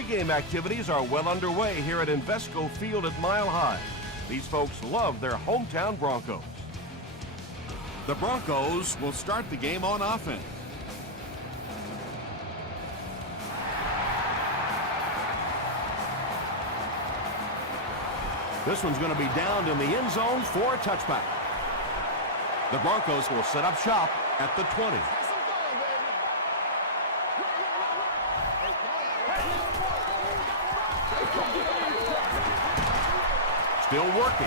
Pre-game activities are well underway here at Invesco Field at Mile High. These folks love their hometown Broncos. The Broncos will start the game on offense. This one's going to be down in the end zone for a touchback. The Broncos will set up shop at the 20. Still working.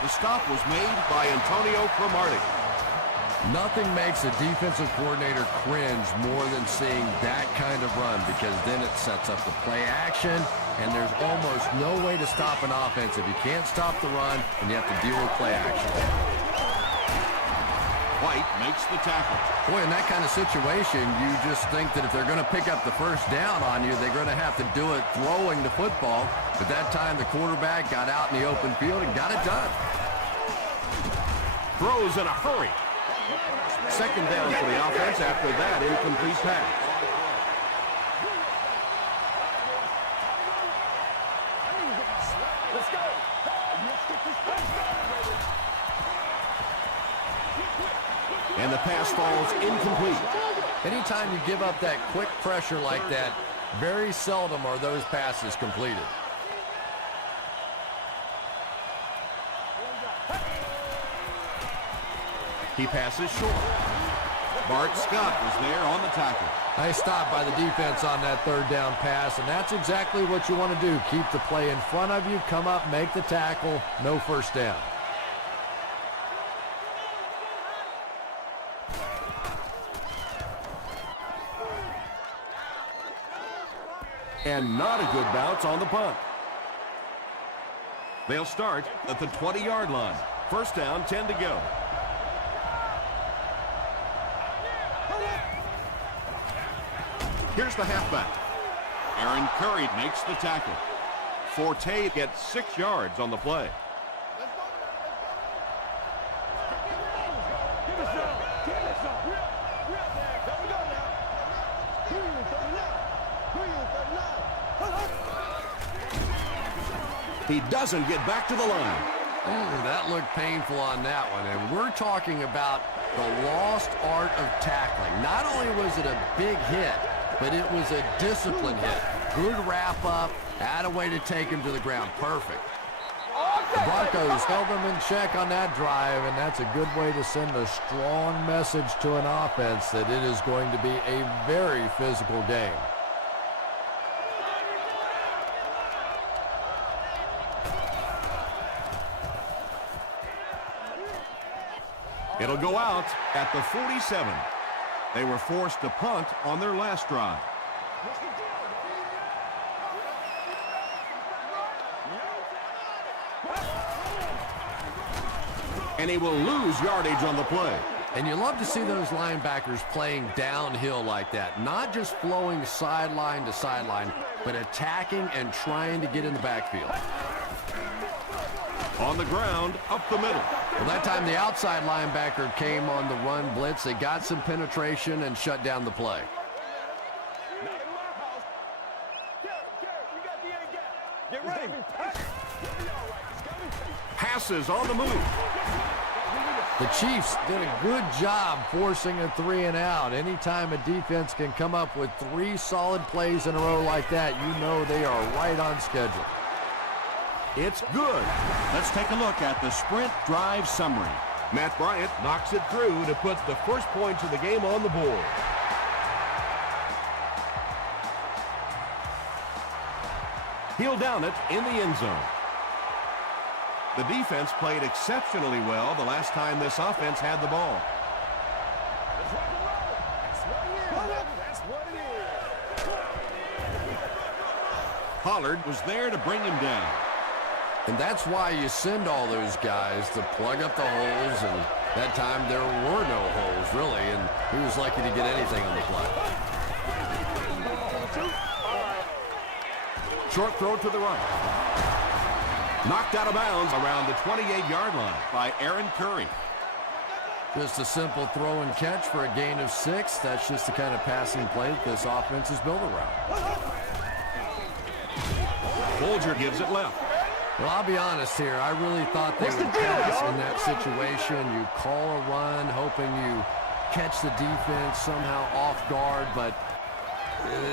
The stop was made by Antonio Cromartie. Nothing makes a defensive coordinator cringe more than seeing that kind of run, because then it sets up the play action, and there's almost no way to stop an offense if you can't stop the run and you have to deal with play action. White makes the tackle. Boy, in that kind of situation, you just think that if they're going to pick up the first down on you, they're going to have to do it throwing the football. But that time, the quarterback got out in the open field and got it done. Throws in a hurry. Second down for the offense after that incomplete pass. And the pass falls incomplete. Anytime you give up that quick pressure like that, very seldom are those passes completed. He passes short. Bart Scott was there on the tackle. Nice stop by the defense on that third down pass, and that's exactly what you want to do. Keep the play in front of you, come up, make the tackle, no first down. And not a good bounce on the punt. They'll start at the 20-yard line. First down, 10 to go. Here's the halfback. Aaron Curry makes the tackle. Forte gets 6 yards on the play. He doesn't get back to the line. That looked painful on that one, and we're talking about the lost art of tackling. Not only was it a big hit, but it was a discipline hit. Good wrap up, had a way to take him to the ground. Perfect. The Broncos held them in check on that drive, and that's a good way to send a strong message to an offense that it is going to be a very physical game. It'll go out at the 47. They were forced to punt on their last drive. And he will lose yardage on the play. And you love to see those linebackers playing downhill like that. Not just flowing sideline to sideline, but attacking and trying to get in the backfield. On the ground, up the middle. Well, that time the outside linebacker came on the run blitz. They got some penetration and shut down the play. Passes on the move. The Chiefs did a good job forcing a 3 and out. Anytime a defense can come up with 3 solid plays in a row like that, you know they are right on schedule. It's good. Let's take a look at the sprint drive summary. Matt Bryant knocks it through to put the first points of the game on the board. He'll down it in the end zone. The defense played exceptionally well the last time this offense had the ball. Pollard was there to bring him down. And that's why you send all those guys to plug up the holes, and that time there were no holes, really, and he was lucky to get anything on the play. Short throw to the right. Knocked out of bounds around the 28-yard line by Aaron Curry. Just a simple throw and catch for a gain of 6. That's just the kind of passing play that this offense is built around. Folger gives it left. Well, I'll be honest here. I really thought they would pass in that situation. You call a run, hoping you catch the defense somehow off guard, but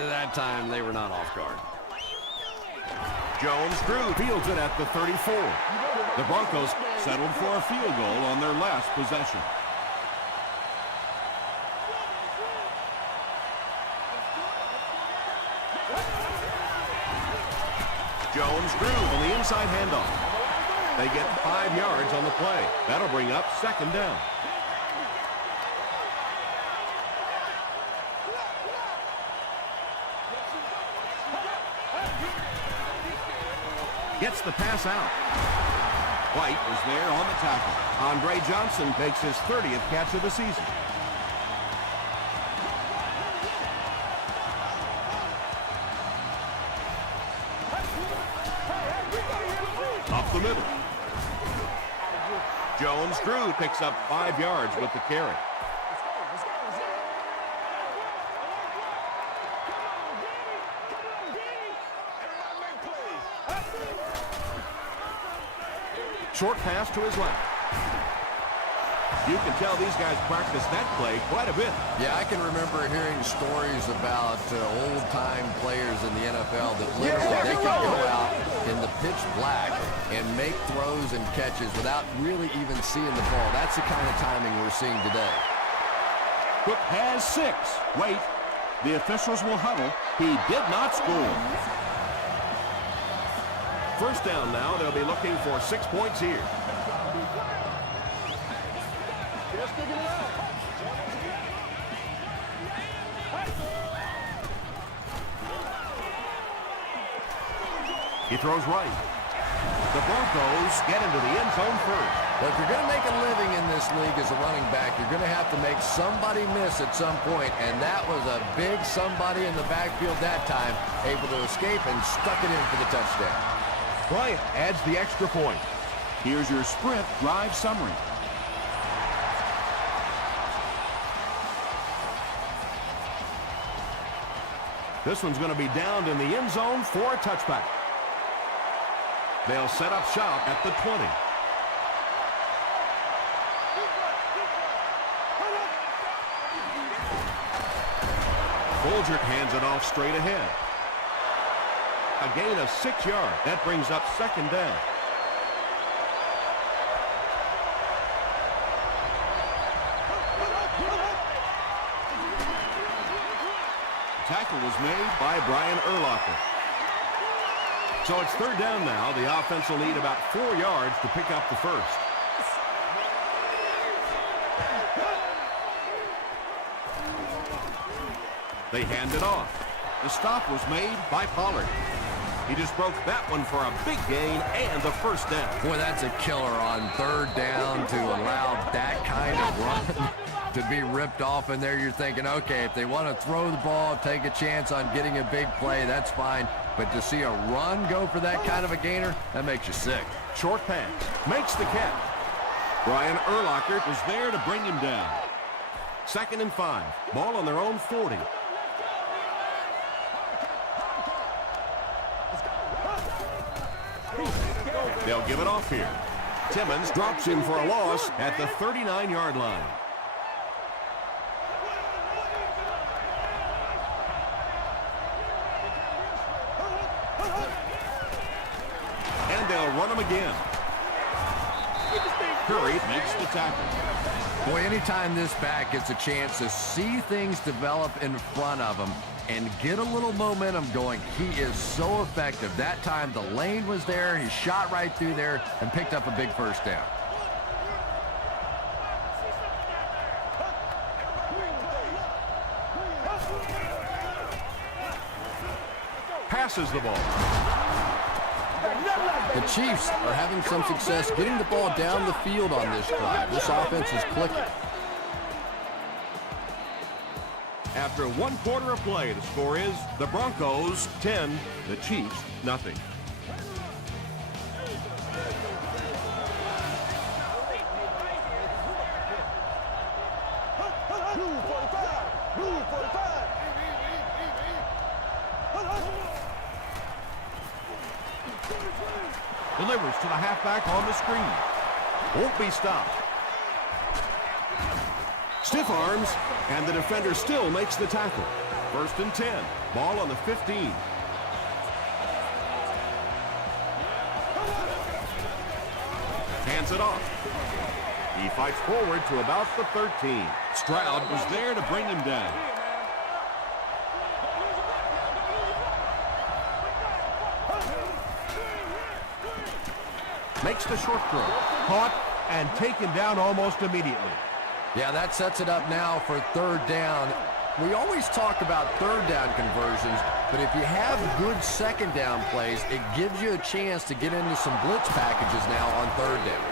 that time they were not off guard. Jones-Drew fields it at the 34. The Broncos settled for a field goal on their last possession. Jones-Drew on the inside handoff. They get 5 yards on the play. That'll bring up 2nd down. Gets the pass out. White is there on the tackle. Andre Johnson makes his 30th catch of the season. Up the middle. Jones-Drew picks up 5 yards with the carry. Short pass to his left. You can tell these guys practice that play quite a bit. Yeah, I can remember hearing stories about old-time players in the NFL that literally they could go out in the pitch black and make throws and catches without really even seeing the ball. That's the kind of timing we're seeing today. Cook has 6. Wait. The officials will huddle. He did not score. First down now. They'll be looking for 6 points here. He throws right. The Broncos get into the end zone first. Well, if you're going to make a living in this league as a running back, you're going to have to make somebody miss at some point, and that was a big somebody in the backfield that time, able to escape and stuck it in for the touchdown. Bryant adds the extra point. Here's your sprint drive summary. This one's going to be downed in the end zone for a touchback. They'll set up shop at the 20. Folger hands it off straight ahead. A gain of 6 yards. That brings up 2nd down. Tackle was made by Brian Urlacher. So it's 3rd down now. The offense will need about 4 yards to pick up the first. They hand it off. The stop was made by Pollard. He just broke that one for a big gain and the first down. Boy, that's a killer on 3rd down to allow that kind of run to be ripped off in there. You're thinking, okay, if they want to throw the ball, take a chance on getting a big play, that's fine. But to see a run go for that kind of a gainer, that makes you sick. Short pass. Makes the catch. Brian Urlacher was there to bring him down. 2nd and 5. Ball on their own 40. They'll give it off here. Timmons drops him for a loss at the 39-yard line. And they'll run him again. Curry makes the tackle. Boy, anytime this back gets a chance to see things develop in front of him and get a little momentum going, he is so effective. That time the lane was there, he shot right through there and picked up a big first down. Passes the ball. The Chiefs are having some success getting the ball down the field on this drive. This offense is clicking. After 1 quarter of play, the score is the Broncos 10, the Chiefs nothing. Delivers to the halfback on the screen. Won't be stopped. Stiff arms, and the defender still makes the tackle. 1st and 10. Ball on the 15. Hands it off. He fights forward to about the 13. Stroud was there to bring him down. Makes the short throw. Caught and taken down almost immediately. Yeah, that sets it up now for 3rd down. We always talk about 3rd down conversions, but if you have good 2nd down plays, it gives you a chance to get into some blitz packages now on 3rd down.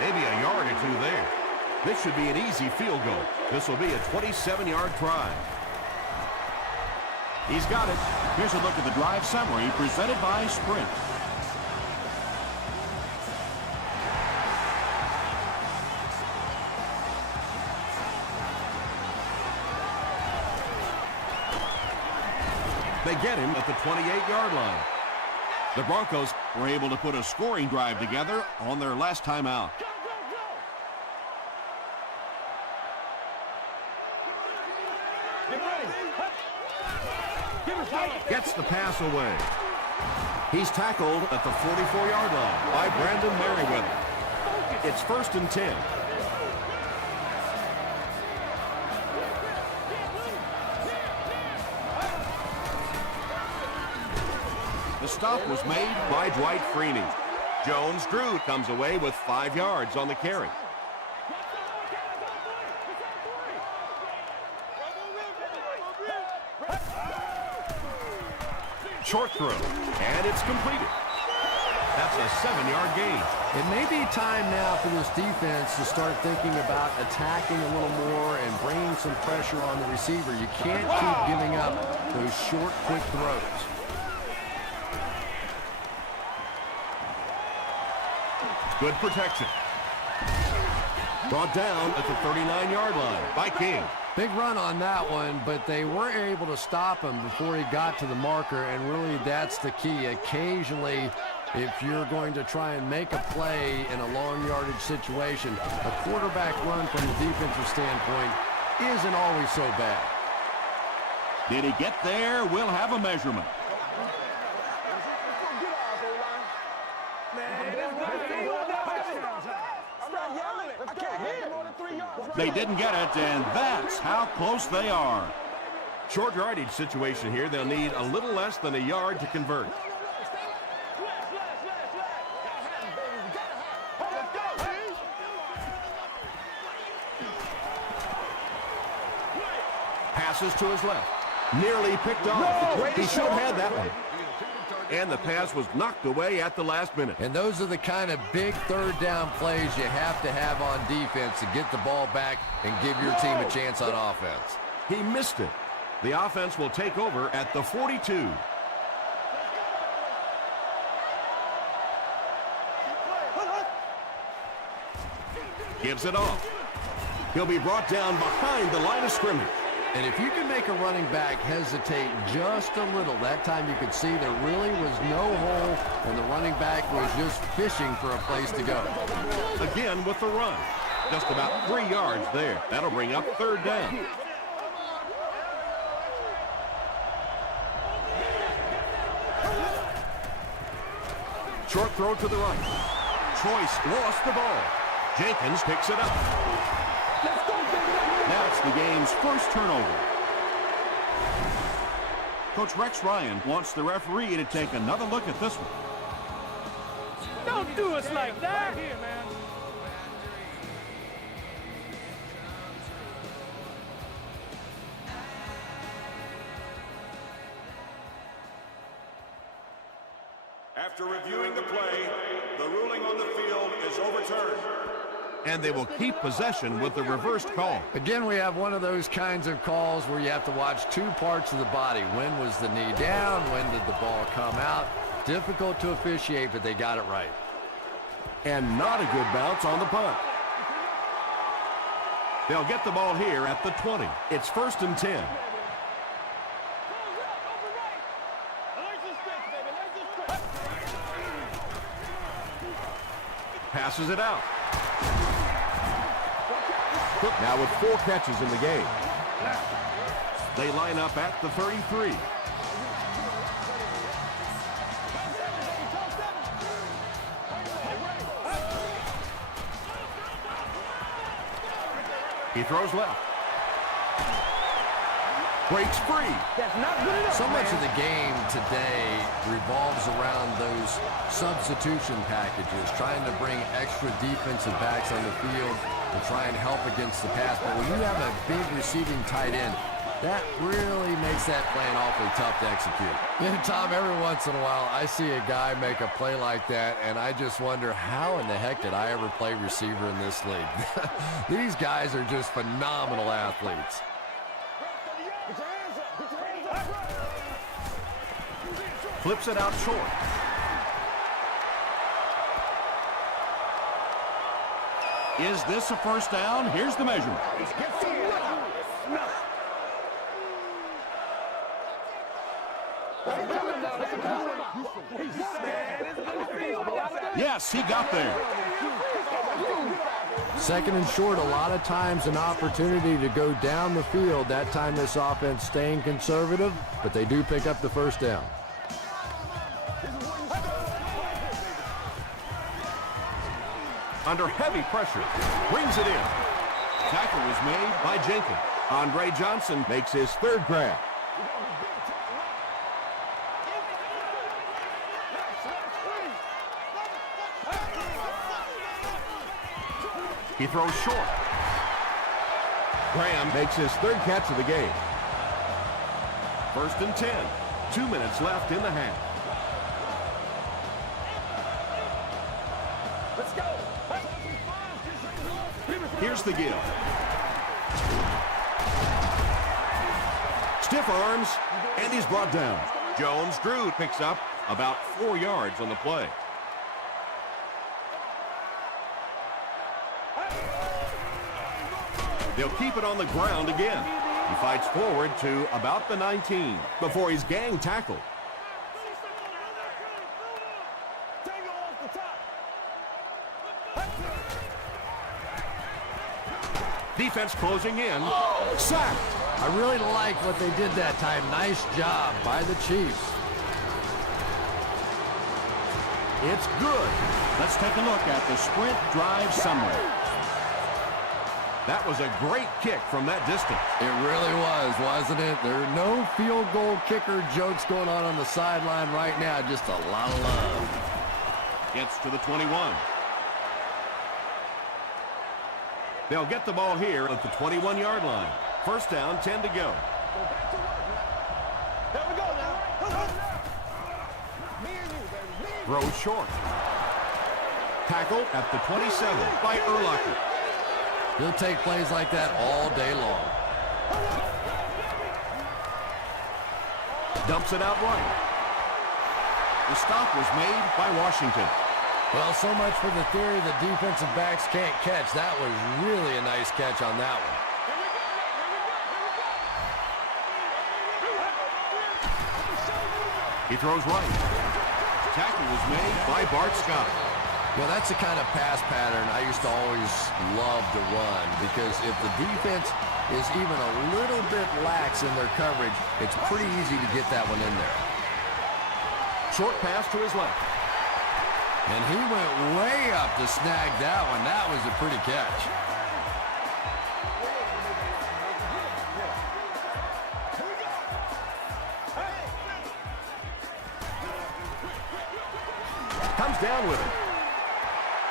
Maybe a yard or two there. This should be an easy field goal. This will be a 27-yard try. He's got it. Here's a look at the drive summary presented by Sprint. They get him at the 28-yard line. The Broncos were able to put a scoring drive together on their last time out. Gets the pass away. He's tackled at the 44-yard line by Brandon Merriweather. It's 1st and 10. The stop was made by Dwight Freeney. Jones-Drew comes away with 5 yards on the carry. Short throw, and it's completed. That's a 7-yard gain. It may be time now for this defense to start thinking about attacking a little more and bringing some pressure on the receiver. You can't keep giving up those short, quick throws. Good protection. Brought down at the 39-yard line by King. Big run on that one, but they weren't able to stop him before he got to the marker, and really that's the key. Occasionally, if you're going to try and make a play in a long yardage situation, a quarterback run from a defensive standpoint isn't always so bad. Did he get there? We'll have a measurement. They didn't get it, and that's how close they are. Short yardage situation here. They'll need a little less than a yard to convert. Passes to his left. Nearly picked off. He should have had that one. And the pass was knocked away at the last minute. And those are the kind of big 3rd down plays you have to have on defense to get the ball back and give your team a chance on offense. He missed it. The offense will take over at the 42. Gives it off. He'll be brought down behind the line of scrimmage. And if you can make a running back hesitate just a little, that time you could see there really was no hole, and the running back was just fishing for a place to go. Again with the run. Just about 3 yards there. That'll bring up 3rd down. Short throw to the right. Choice lost the ball. Jenkins picks it up. That's the game's first turnover. Coach Rex Ryan wants the referee to take another look at this one. Don't do us like that. Here, man. After reviewing the play, the ruling on the field is overturned. And they will keep possession with the reversed call. Again, we have one of those kinds of calls where you have to watch 2 parts of the body. When was the knee down? When did the ball come out? Difficult to officiate, but they got it right. And not a good bounce on the punt. They'll get the ball here at the 20. It's 1st and 10. Passes it out. Cook now with 4 catches in the game. They line up at the 33. He throws left. Breaks free. That's not good enough. So much of the game today revolves around those substitution packages, trying to bring extra defensive backs on the field to try and help against the pass. But when you have a big receiving tight end, that really makes that plan awfully tough to execute. You know, Tom, every once in a while, I see a guy make a play like that, and I just wonder, how in the heck did I ever play receiver in this league? These guys are just phenomenal athletes. Flips it out short. Is this a first down? Here's the measurement. Yes, he got there. Second and short, a lot of times an opportunity to go down the field. That time this offense staying conservative, but they do pick up the first down. Under heavy pressure. Brings it in. Tackle was made by Jenkins. Andre Johnson makes his 3rd grab. He throws short. Graham makes his 3rd catch of the game. 1st and 10. 2 minutes left in the half. Let's go. Here's the give. Stiff arms, and he's brought down. Jones-Drew picks up about 4 yards on the play. They'll keep it on the ground again. He fights forward to about the 19 before he's gang tackled. Defense closing in. Sacked. I really like what they did that time. Nice job by the Chiefs. It's good. Let's take a look at the sprint drive summary. That was a great kick from that distance. It really was, wasn't it? There are no field goal kicker jokes going on the sideline right now. Just a lot of love. Gets to the 21. They'll get the ball here at the 21-yard line. First down, 10 to go. There we go now. Throws short. Tackle at the 27 by Urlacher. He'll take plays like that all day long. Dumps it out right. The stop was made by Washington. Well, so much for the theory that defensive backs can't catch. That was really a nice catch on that one. He throws right. Tackle was made by Bart Scott. Well, that's the kind of pass pattern I used to always love to run, because if the defense is even a little bit lax in their coverage, it's pretty easy to get that one in there. Short pass to his left. And he went way up to snag that one. That was a pretty catch. Comes down with it.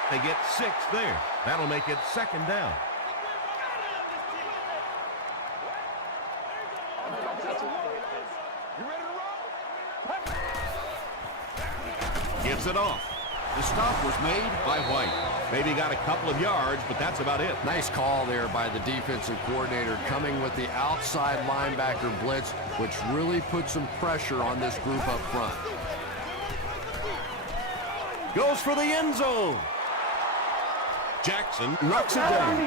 They get 6 there. That'll make it 2nd down. Gives it off. The stop was made by White. Maybe got a couple of yards, but that's about it. Nice call there by the defensive coordinator, coming with the outside linebacker blitz, which really put some pressure on this group up front. Goes for the end zone. Jackson knocks it down.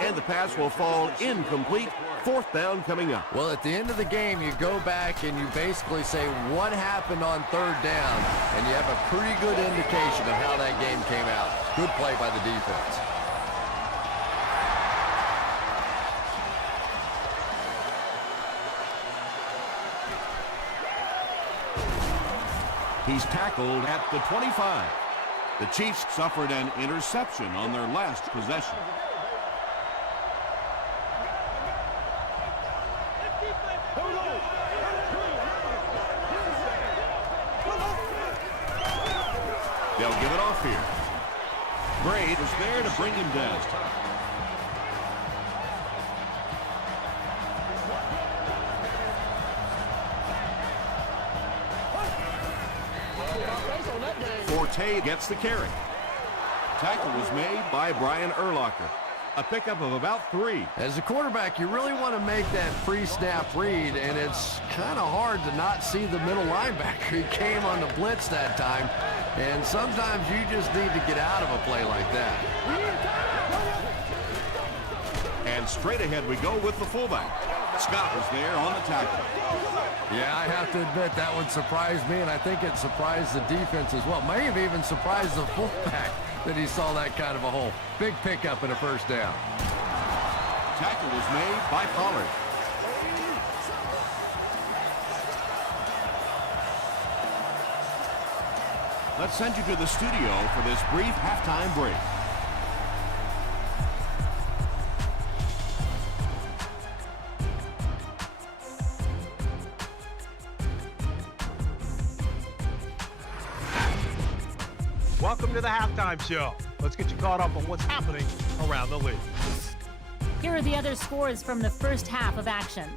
And the pass will fall incomplete 4th down coming up. Well, at the end of the game, you go back and you basically say what happened on 3rd down, and you have a pretty good indication of how that game came out. Good play by the defense. He's tackled at the 25. The Chiefs suffered an interception on their last possession. They'll give it off here. Braid was there to bring him down. Forte gets the carry. Tackle was made by Brian Urlacher. A pickup of about 3. As a quarterback, you really want to make that pre-snap read, and it's kind of hard to not see the middle linebacker. He came on the blitz that time, and sometimes you just need to get out of a play like that. And straight ahead we go with the fullback. Scott was there on the tackle. Yeah, I have to admit that one surprised me, and I think it surprised the defense as well. May have even surprised the fullback that he saw that kind of a hole. Big pickup and a 1st down. Tackle was made by Pollard. Let's send you to the studio for this brief halftime break. Welcome to the halftime show. Let's get you caught up on what's happening around the league. Here are the other scores from the first half of action.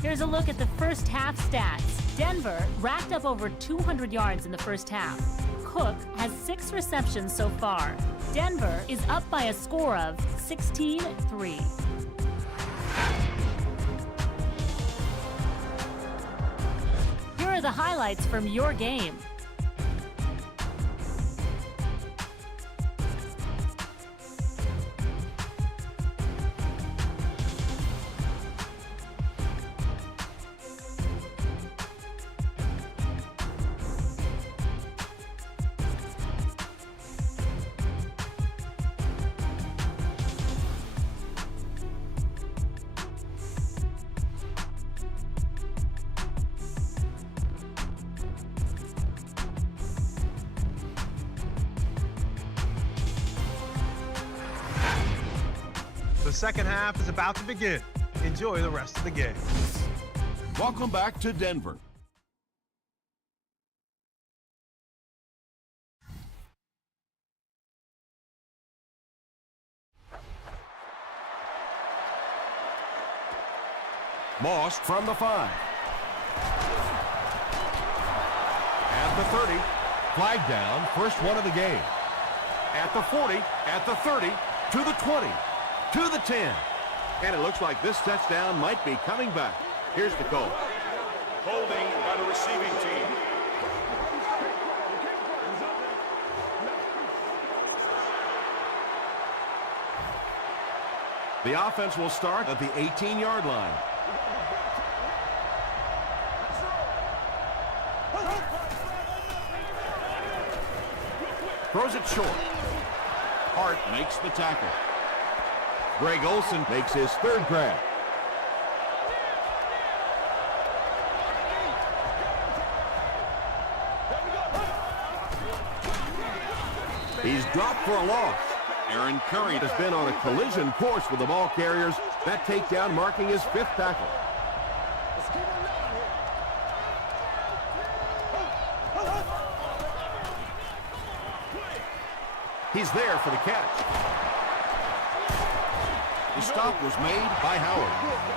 Here's a look at the first half stats. Denver racked up over 200 yards in the first half. Cook has 6 receptions so far. Denver is up by a score of 16-3. Here are the highlights from your game. The second half is about to begin. Enjoy the rest of the game. Welcome back to Denver. Moss from the 5. At the 30. Flag down. First one of the game. At the 40. At the 30. To the 20. To the 10. And it looks like this touchdown might be coming back. Here's the call. Holding by the receiving team. The offense will start at the 18-yard line. Throws it short. Hart makes the tackle. Greg Olson makes his 3rd grab. He's dropped for a loss. Aaron Curry Has been on a collision course with the ball carriers. That takedown marking his 5th tackle. He's there for the catch. The stop was made by Howard.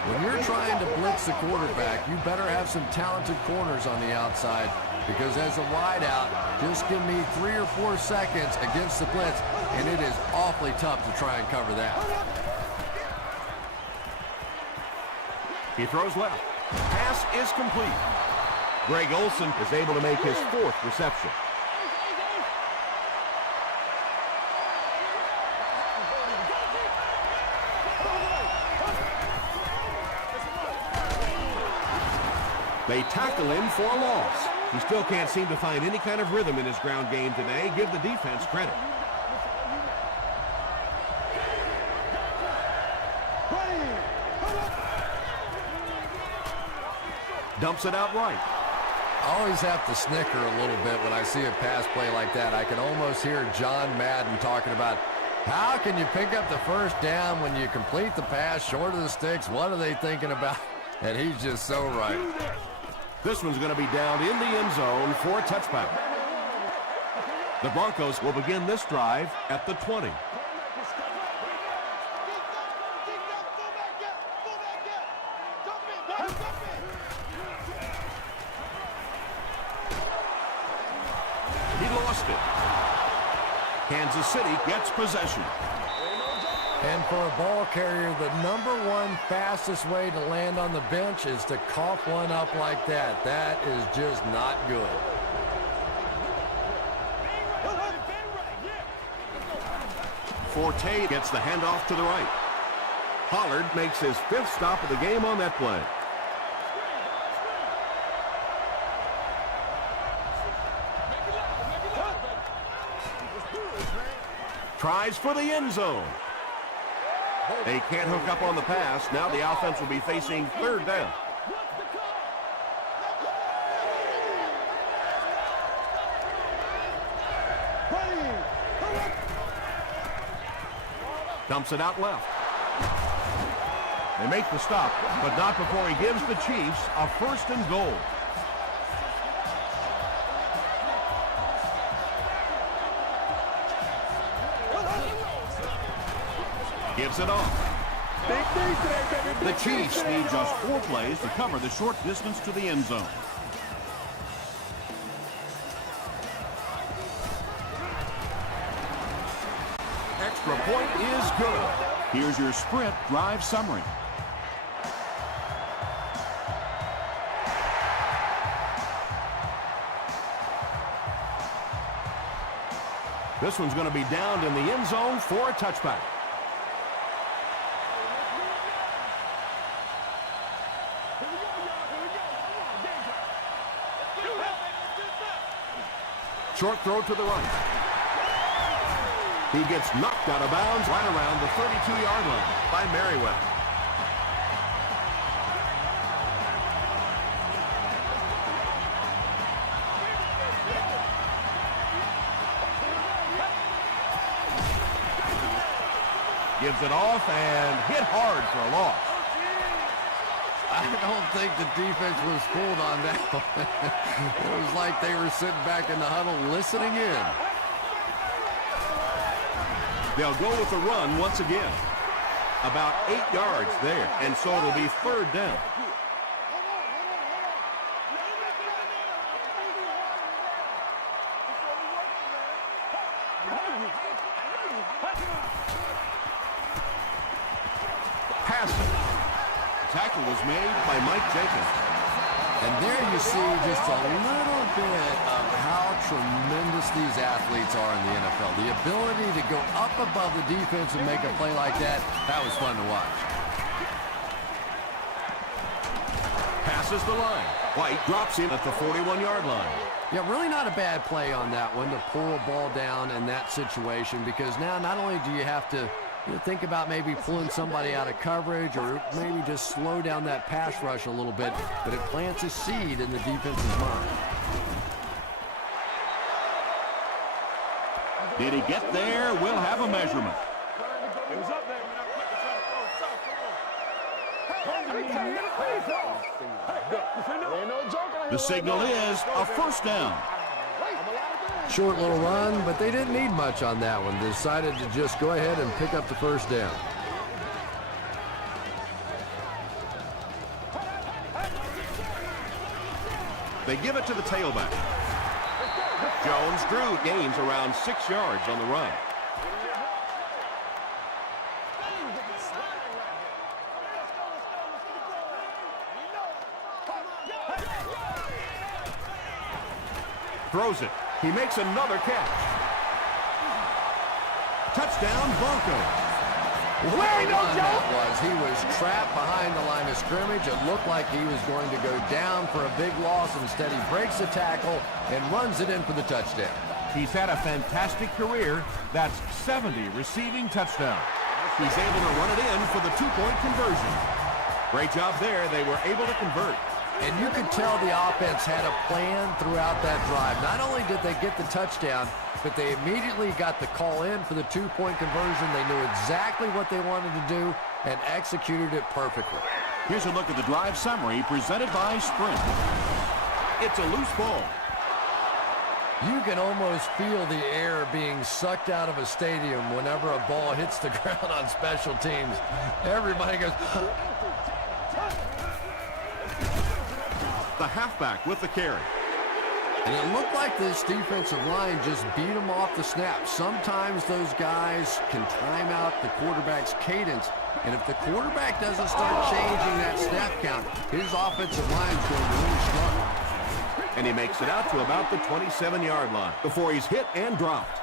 When you're trying to blitz the quarterback, you better have some talented corners on the outside, because as a wideout, just give me 3 or 4 seconds against the blitz, and it is awfully tough to try and cover that. He throws left. Pass is complete. Greg Olsen is able to make his 4th reception. They tackle him for a loss. He still can't seem to find any kind of rhythm in his ground game today. Give the defense credit. Dumps it out right. I always have to snicker a little bit when I see a pass play like that. I can almost hear John Madden talking about, how can you pick up the first down when you complete the pass short of the sticks? What are they thinking about? And he's just so right. This one's going to be down in the end zone for a touchback. The Broncos will begin this drive at the 20. He lost it. Kansas City gets possession. And for a ball carrier, the #1 fastest way to land on the bench is to cough one up like that. That is just not good. Forte gets the handoff to the right. Pollard makes his 5th stop of the game on that play. Tries for the end zone. They can't hook up on the pass. Now the offense will be facing 3rd down. Dumps it out left. They make the stop, but not before he gives the Chiefs a 1st and goal. Gives it off. The Chiefs need just 4 plays to cover the short distance to the end zone. Extra point is good. Here's your sprint drive summary. This one's going to be downed in the end zone for a touchback. Short throw to the right. He gets knocked out of bounds right around the 32-yard line by Merriweather. Gives it off and hit hard for a loss. I don't think the defense was fooled on that one. It was like they were sitting back in the huddle listening in. They'll go with the run once again. About 8 yards there, and so it'll be 3rd down. Passing. Tackle was made by Mike Jenkins. And there you see just a little bit of how tremendous these athletes are in the NFL. The ability to go up above the defense and make a play like that, that was fun to watch. Passes the line. White drops him at the 41-yard line. Yeah, really not a bad play on that one to pull a ball down in that situation, because now not only do you have to think about maybe pulling somebody out of coverage or maybe just slow down that pass rush a little bit, but it plants a seed in the defense's mind. Did he get there? We'll have a measurement. The signal is a 1st down. Short little run, but they didn't need much on that one. They decided to just go ahead and pick up the 1st down. They give it to the tailback. Jones drew gains around 6 yards on the run. Throws it. He makes another catch. Touchdown, Broncos. Where that was, he was trapped behind the line of scrimmage. It looked like he was going to go down for a big loss. Instead, he breaks the tackle and runs it in for the touchdown. He's had a fantastic career. That's 70 receiving touchdowns. He's able to run it in for the 2-point conversion. Great job there. They were able to convert. And you could tell the offense had a plan throughout that drive. Not only did they get the touchdown, but they immediately got the call in for the 2-point conversion. They knew exactly what they wanted to do and executed it perfectly. Here's a look at the drive summary presented by Sprint. It's a loose ball. You can almost feel the air being sucked out of a stadium whenever a ball hits the ground on special teams. Everybody goes... The halfback with the carry. And it looked like this defensive line just beat them off the snap. Sometimes those guys can time out the quarterback's cadence, and if the quarterback doesn't start changing that snap count, his offensive line is going to really struggle. And he makes it out to about the 27-yard line before he's hit and dropped.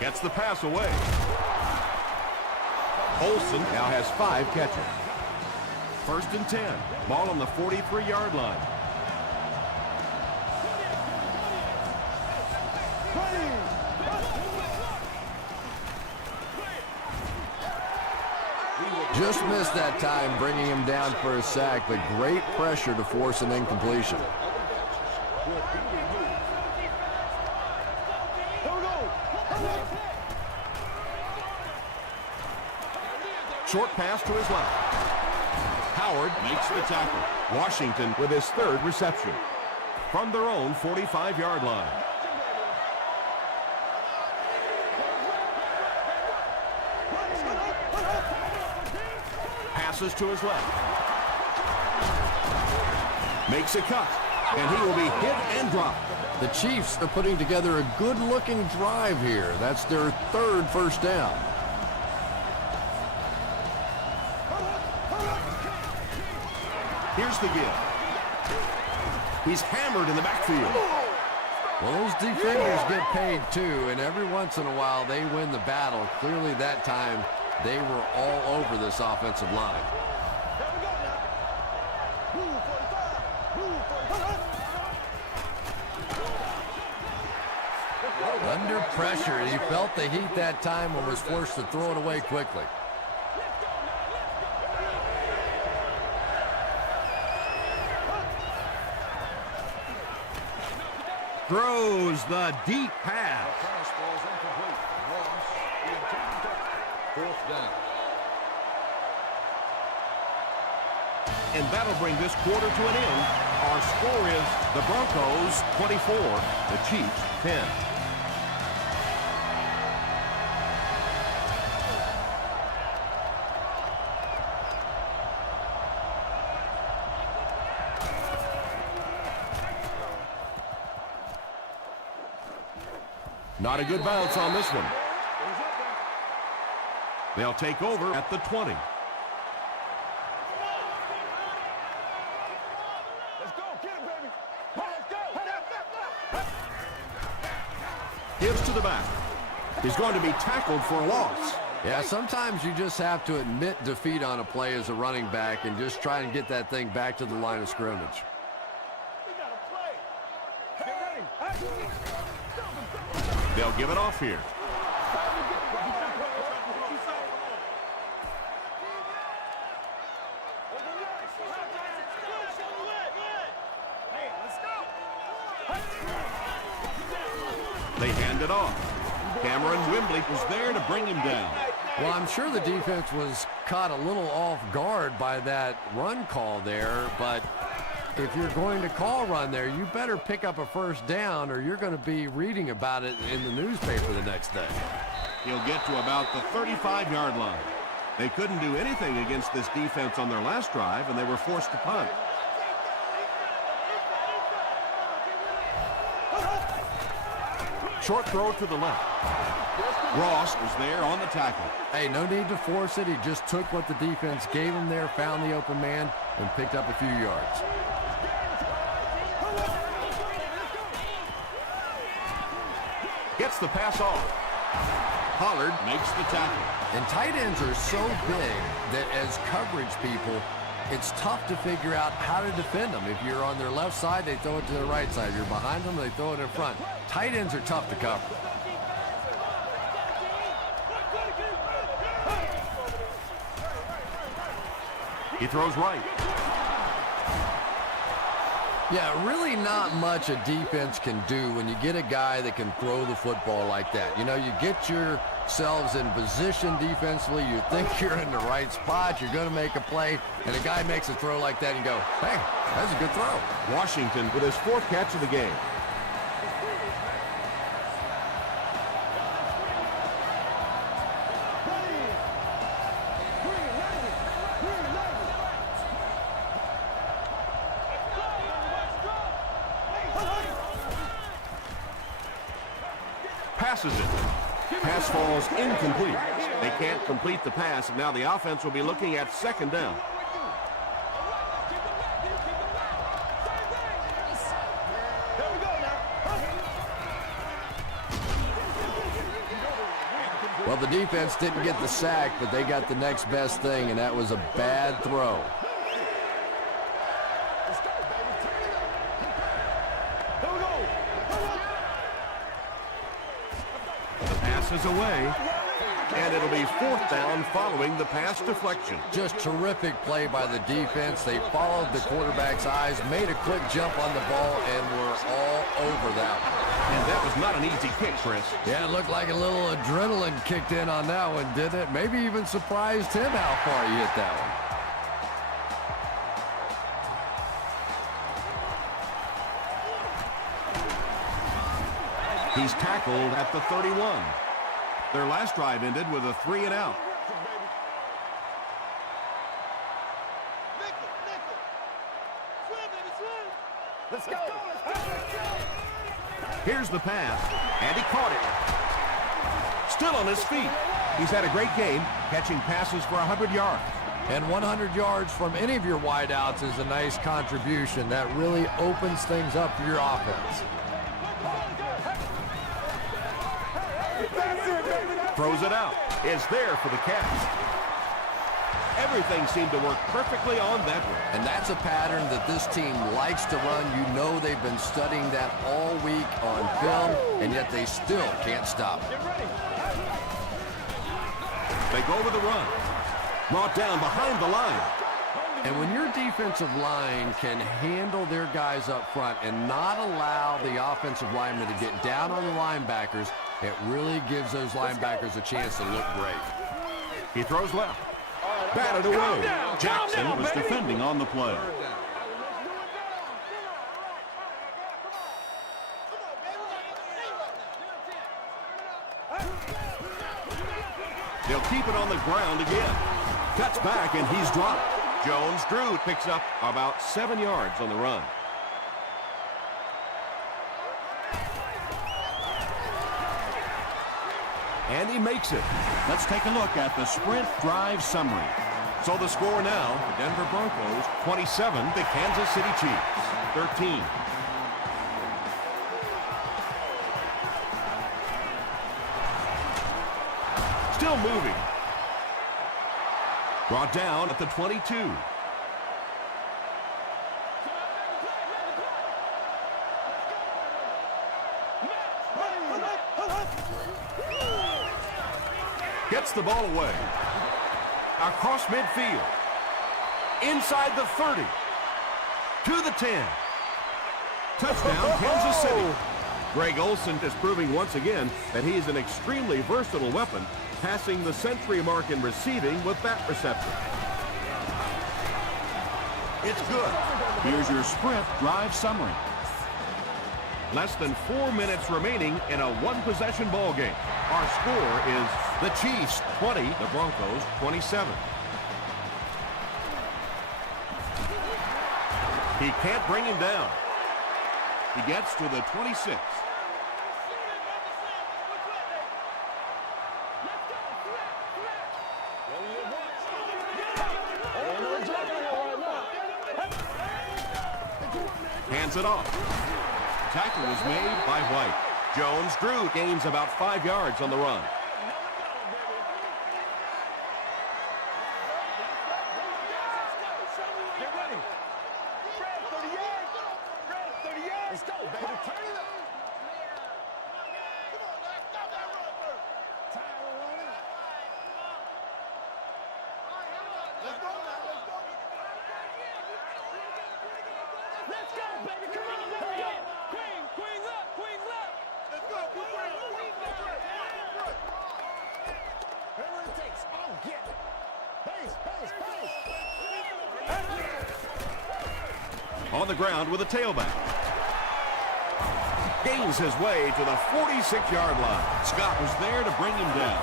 Gets the pass away. Olsen now has 5 catches. 1st and 10. Ball on the 43-yard line. Just missed that time, bringing him down for a sack, but great pressure to force an incompletion. Short pass to his left. Howard makes the tackle. Washington with his 3rd reception. From their own 45-yard line. Passes to his left. Makes a cut. And he will be hit and dropped. The Chiefs are putting together a good-looking drive here. That's their 3rd first down. Here's the give. He's hammered in the backfield. Well, those defenders get paid too, and every once in a while they win the battle. Clearly that time they were all over this offensive line. Under pressure, he felt the heat that time and was forced to throw it away quickly. Throws the deep pass. And that'll bring this quarter to an end. Our score is the Broncos 24, the Chiefs 10. Not a good bounce on this one. They'll take over at the 20. Let's go, get it, baby. Let's go. Gives to the back. He's going to be tackled for a loss. Yeah, sometimes you just have to admit defeat on a play as a running back and just try and get that thing back to the line of scrimmage. They'll give it off here. They hand it off. Cameron Wimbley was there to bring him down. Well, I'm sure the defense was caught a little off guard by that run call there, but if you're going to call run there, you better pick up a first down or you're going to be reading about it in the newspaper the next day. He'll get to about the 35-yard line. They couldn't do anything against this defense on their last drive, and they were forced to punt. Short throw to the left. Ross was there on the tackle. Hey, no need to force it. He just took what the defense gave him there, found the open man, and picked up a few yards. Gets the pass off. Pollard makes the tackle. And tight ends are so big that as coverage people, it's tough to figure out how to defend them. If you're on their left side, they throw it to the right side. If you're behind them, they throw it in front. Tight ends are tough to cover. He throws right. Yeah, really not much a defense can do when you get a guy that can throw the football like that. You know, you get yourselves in position defensively, you think you're in the right spot, you're going to make a play, and a guy makes a throw like that and you go, hey, that's a good throw. Washington with his 4th catch of the game. Passes it. Pass falls incomplete. They can't complete the pass, and now the offense will be looking at 2nd down. Well, the defense didn't get the sack, but they got the next best thing, and that was a bad throw. Passes away. And it'll be 4th down following the pass deflection. Just terrific play by the defense. They followed the quarterback's eyes, made a quick jump on the ball, and were all over that one. And that was not an easy kick, Chris. Yeah, it looked like a little adrenaline kicked in on that one, didn't it? Maybe even surprised him how far he hit that one. He's tackled at the 31. Their last drive ended with a 3-and-out. Let's go. Here's the pass, and he caught it. Still on his feet. He's had a great game, catching passes for 100 yards. And 100 yards from any of your wideouts is a nice contribution. That really opens things up for your offense. Throws it out. Is there for the catch. Everything seemed to work perfectly on that one. And that's a pattern that this team likes to run. You know they've been studying that all week on film, and yet they still can't stop it. They go with the run. Brought down behind the line. And when your defensive line can handle their guys up front and not allow the offensive linemen to get down on the linebackers, it really gives those linebackers a chance to look great. He throws left. Batted away. Jackson was defending on the play. They'll keep it on the ground again. Cuts back, and he's dropped. Jones-Drew picks up about 7 yards on the run. And he makes it. Let's take a look at the sprint drive summary. So the score now, the Denver Broncos 27, the Kansas City Chiefs 13. Still moving. Brought down at the 22. Gets the ball away. Across midfield. Inside the 30. To the 10. Touchdown, Kansas City. Greg Olsen is proving once again that he is an extremely versatile weapon, passing the century mark in receiving with that reception. It's good. Here's your sprint drive summary. Less than 4 minutes remaining in a one-possession ball game. Our score is the Chiefs 20, the Broncos 27. He can't bring him down. He gets to the 26. Hands it off. Tackle was made by White. Jones-Drew gains about 5 yards on the run. Let's go, baby. Turn it up. Come on, man. Stop that run first. Tired of running. Let's go, man. Let's go. Let's go, baby. Come on, let's go. Queens up. Queens up. Let's go. Whatever it takes, I'll get it. Pace. On the ground with a tailback. Gains his way to the 46-yard line. Scott was there to bring him down.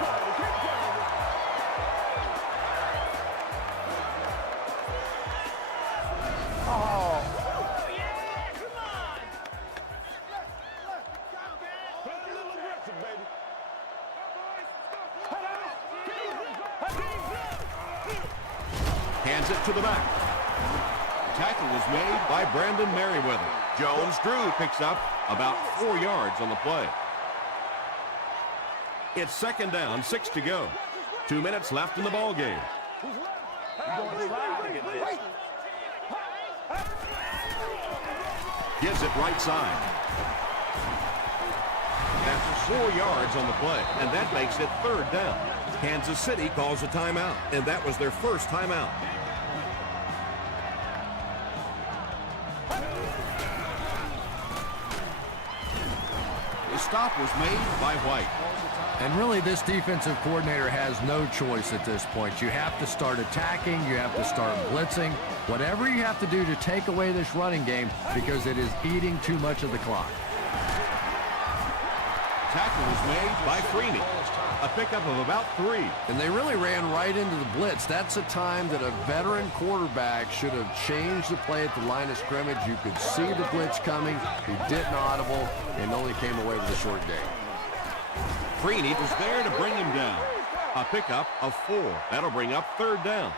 Hands it to the back. Tackle was made by Brandon Merriweather. Jones-Drew picks up about 4 yards on the play. It's second down, 6 to go. 2 minutes left in the ball game. Gives it right side. That's 4 yards on the play, and that makes it third down. Kansas City calls a timeout, and that was their first timeout. The stop was made by White. And really, this defensive coordinator has no choice at this point. You have to start attacking. You have to start blitzing. Whatever you have to do to take away this running game because it is eating too much of the clock. Tackle was made by Freeney. A pickup of about 3. And they really ran right into the blitz. That's a time that a veteran quarterback should have changed the play at the line of scrimmage. You could see the blitz coming. He didn't audible and only came away with a short gain. Freeney was there to bring him down. A pickup of 4. That'll bring up third down.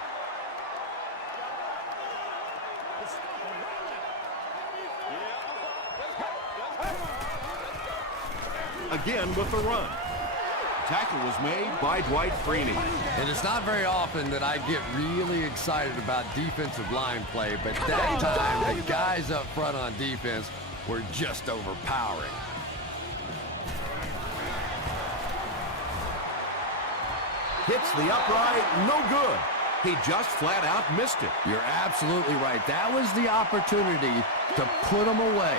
Again with the run. Tackle was made by Dwight Freeney. And it's not very often that I get really excited about defensive line play, but that time the guys up front on defense were just overpowering. Hits the upright, no good. He just flat out missed it. You're absolutely right. That was the opportunity to put them away.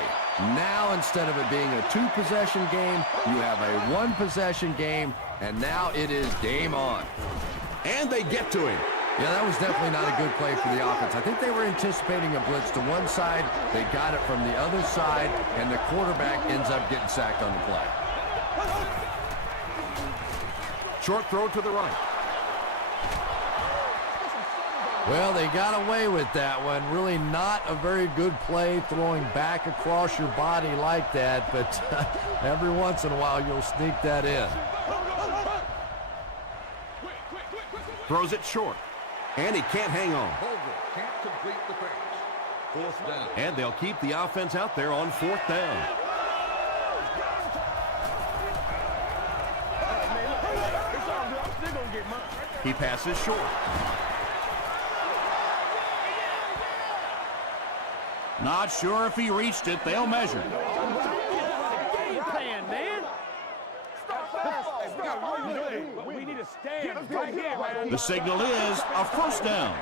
Now, instead of it being a 2-possession game, you have a 1-possession game, and now it is game on. And they get to him. Yeah, that was definitely not a good play for the offense. I think they were anticipating a blitz to one side. They got it from the other side, and the quarterback ends up getting sacked on the play. Short throw to the right. Well, they got away with that one. Really not a very good play throwing back across your body like that, but every once in a while you'll sneak that in. Throws it short, and he can't hang on. Can't complete the pass. Fourth down. And they'll keep the offense out there on fourth down. He passes short. Not sure if he reached it. They'll measure. Game plan, man. We need to stand right here, man. The signal is a first down.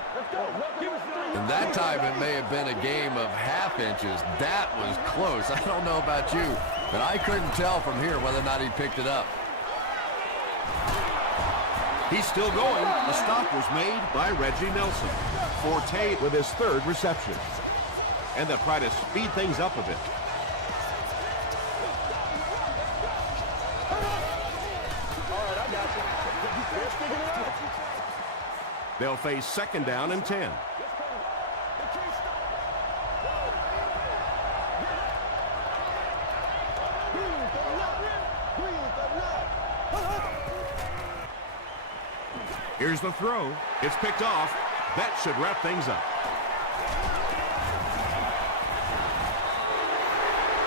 And that time it may have been a game of half inches. That was close. I don't know about you, but I couldn't tell from here whether or not he picked it up. He's still going. The stop was made by Reggie Nelson. Forte with his third reception. And they'll try to speed things up a bit. They'll face second down and 10. Here's the throw. It's picked off. That should wrap things up.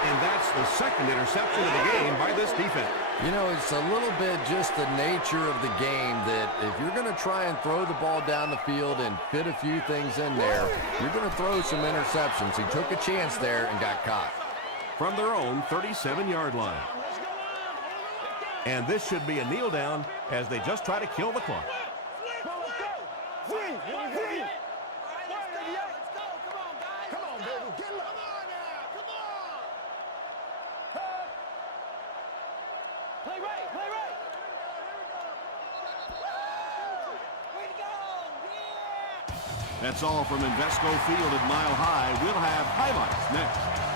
And that's the second interception of the game by this defense. You know, it's a little bit just the nature of the game that if you're going to try and throw the ball down the field and fit a few things in there, you're going to throw some interceptions. He took a chance there and got caught. From their own 37-yard line. And this should be a kneel down as they just try to kill the clock. That's all from Invesco Field at Mile High. We'll have highlights next.